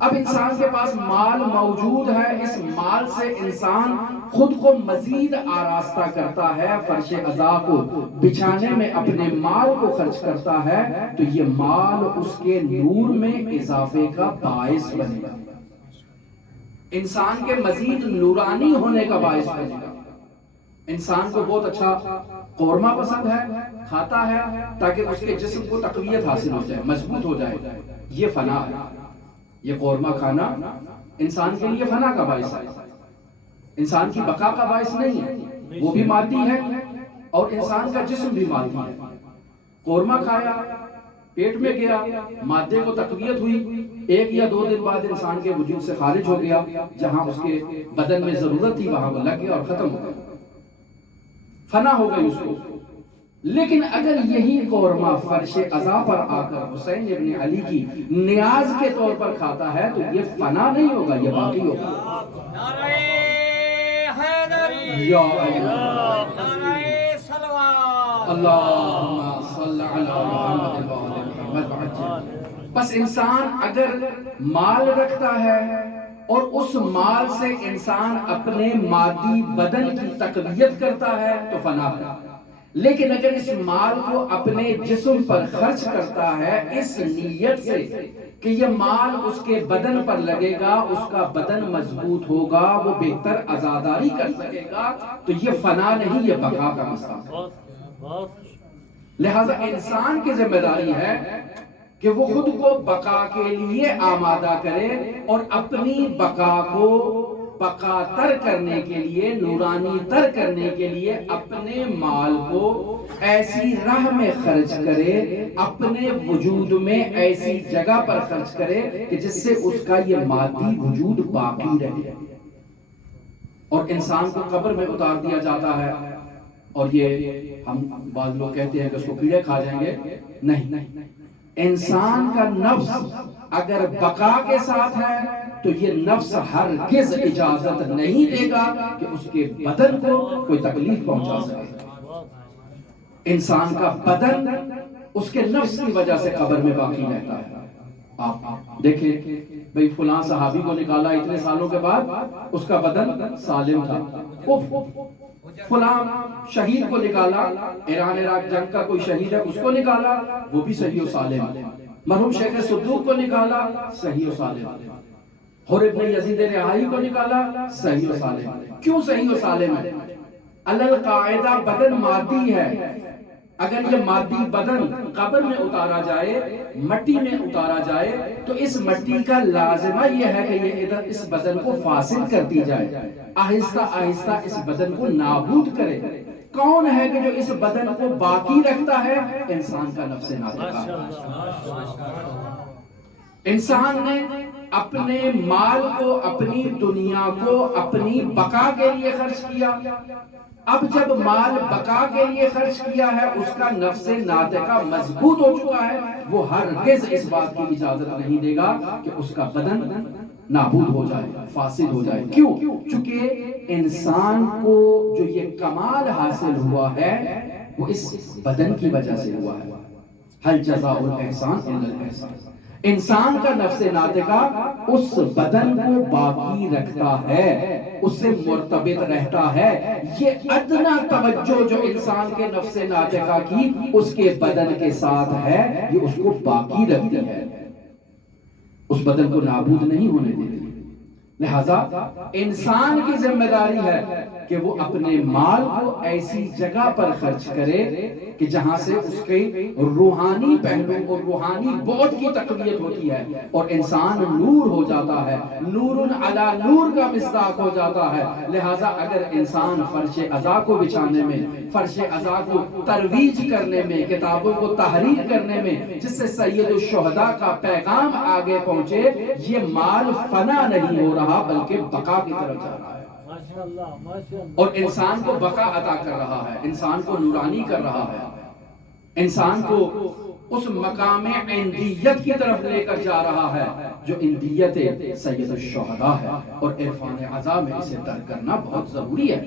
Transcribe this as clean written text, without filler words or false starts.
اب انسان کے پاس مال موجود ہے، اس مال سے انسان خود کو مزید آراستہ کرتا ہے، فرش عزا کو بچھانے میں اپنے مال کو خرچ کرتا ہے، تو یہ مال اس کے نور میں اضافے کا باعث بنے گا، انسان کے مزید نورانی ہونے کا باعث بنے گا۔ انسان کو بہت اچھا قورمہ پسند ہے، کھاتا ہے تاکہ اس کے جسم کو تقویت حاصل ہو جائے، مضبوط ہو جائے، یہ فنا ہے۔ یہ قورمہ کھانا انسان کے لیے فنا کا باعث ہے، انسان کی بقا کا باعث نہیں ہے، وہ بھی مادی ہے اور انسان کا جسم بھی مادی ہے۔ قورمہ کھایا، پیٹ میں گیا، مادے کو تقویت ہوئی، 1 یا 2 دن بعد انسان کے وجود سے خارج ہو گیا، جہاں اس کے بدن میں ضرورت تھی وہاں وہ لگ گیا اور ختم ہو گیا، فنا ہو گئی اس کو۔ لیکن اگر یہی قورمہ فرش عزا پر آ کر حسین ابن علی کی نیاز کے طور پر کھاتا ہے تو یہ فنا نہیں ہوگا، یہ باقی ہوگا۔ نعرہ حیدری، یا اللہ، نعرہ صلوات، اللہم صل علی محمد و آل محمد وعجل۔ بس انسان اگر مال رکھتا ہے اور اس مال سے انسان اپنے مادی بدن کی تقویت کرتا ہے تو فنا ہے، لیکن اگر اس مال کو اپنے جسم پر خرچ کرتا ہے اس نیت سے کہ یہ مال اس کے بدن پر لگے گا، اس کا بدن مضبوط ہوگا، وہ بہتر عزاداری کر سکے گا، تو یہ فنا نہیں، یہ بقا کا مسئلہ ہے۔ لہذا انسان کی ذمہ داری ہے کہ وہ خود کو بقا کے لیے آمادہ کرے اور اپنی بقا کو بقا تر کرنے کے لیے، نورانی تر کرنے کے لیے اپنے مال کو ایسی راہ میں خرچ کرے، اپنے وجود میں ایسی جگہ پر خرچ کرے کہ جس سے اس کا یہ مادی وجود باقی رہے۔ اور انسان کو قبر میں اتار دیا جاتا ہے، اور یہ ہم بعض لوگ کہتے ہیں کہ اس کو کیڑے کھا جائیں گے، نہیں، انسان کا نفس اگر بقا کے ساتھ ہے تو یہ نفس ہرگز اجازت نہیں دے گا کہ اس کے بدن کو کوئی تکلیف پہنچا سکے۔ انسان کا بدن اس کے نفس کی وجہ سے قبر میں باقی رہتا ہے۔ آپ دیکھیں بھئی فلاں صحابی کو نکالا اتنے سالوں کے بعد، اس کا بدن سالم تھا۔ فلاں شہید کو نکالا، ایران عراق جنگ کا کوئی شہید ہے، اس کو نکالا، وہ بھی صحیح و سالم۔ مرحوم شیخ صدوق کو نکالا، صحیح و سالم۔ حر ابن یزید رہائی کو نکالا، صحیح و سالم۔ کیوں صحیح و سالم ہے؟ القاعدہ بدن مادی ہے، اگر یہ مادی بدن قبر میں اتارا جائے، مٹی میں اتارا جائے، تو اس مٹی کا لازمہ یہ ہے کہ یہ ادھر اس بدن کو فاسد کر دی جائے، آہستہ آہستہ اس بدن کو نابود کرے۔ کون ہے کہ جو اس بدن کو باقی رکھتا ہے؟ انسان کا نفس ناطقہ۔ انسان نے اپنے مال کو، اپنی دنیا کو اپنی بقا کے لیے خرچ کیا۔ اب جب مال بقا کے لیے خرچ کیا ہے، اس کا نفس ناطقہ مضبوط ہو چکا ہے، وہ ہرگز اس بات کی اجازت نہیں دے گا کہ اس کا بدن نابود ہو جائے، فاسد ہو جائے۔ کیوں؟ چونکہ انسان کو جو یہ کمال حاصل ہوا ہے وہ اس بدن کی وجہ سے ہوا ہے۔ هل جزاء الاحسان الا الاحسان۔ انسان کا نفس ناطقہ اس بدن کو باقی رکھتا ہے، اس سے مرتبط رہتا ہے۔ یہ ادنا توجہ جو انسان کے نفس ناطقہ کی اس کے بدن کے ساتھ ہے، یہ اس کو باقی رکھتی ہے، اس بدن کو نابود نہیں ہونے دیتی۔ لہذا انسان کی ذمہ داری ہے کہ وہ اپنے مال کو ایسی جگہ پر خرچ کرے کہ جہاں سے اس کے روحانی پہلو اور روحانی بعد کی تقویت ہوتی ہے، اور انسان نور ہو جاتا ہے، نور علی نور کا مصداق ہو جاتا ہے۔ لہذا اگر انسان فرش عزا کو بچھانے میں، فرش عزا کو ترویج کرنے میں، کتابوں کو تحریر کرنے میں، جس سے سید الشہداء کا پیغام آگے پہنچے، یہ مال فنا نہیں ہو رہا بلکہ بقا کی طرف جا رہا ہے، اور انسان کو بقا عطا کر رہا ہے، انسان کو نورانی کر رہا ہے، انسان کو اس مقام عندیت کی طرف لے کر جا رہا ہے جو عندیت سید الشہداء ہے، اور عرفان عزا میں اسے درک کرنا بہت ضروری ہے۔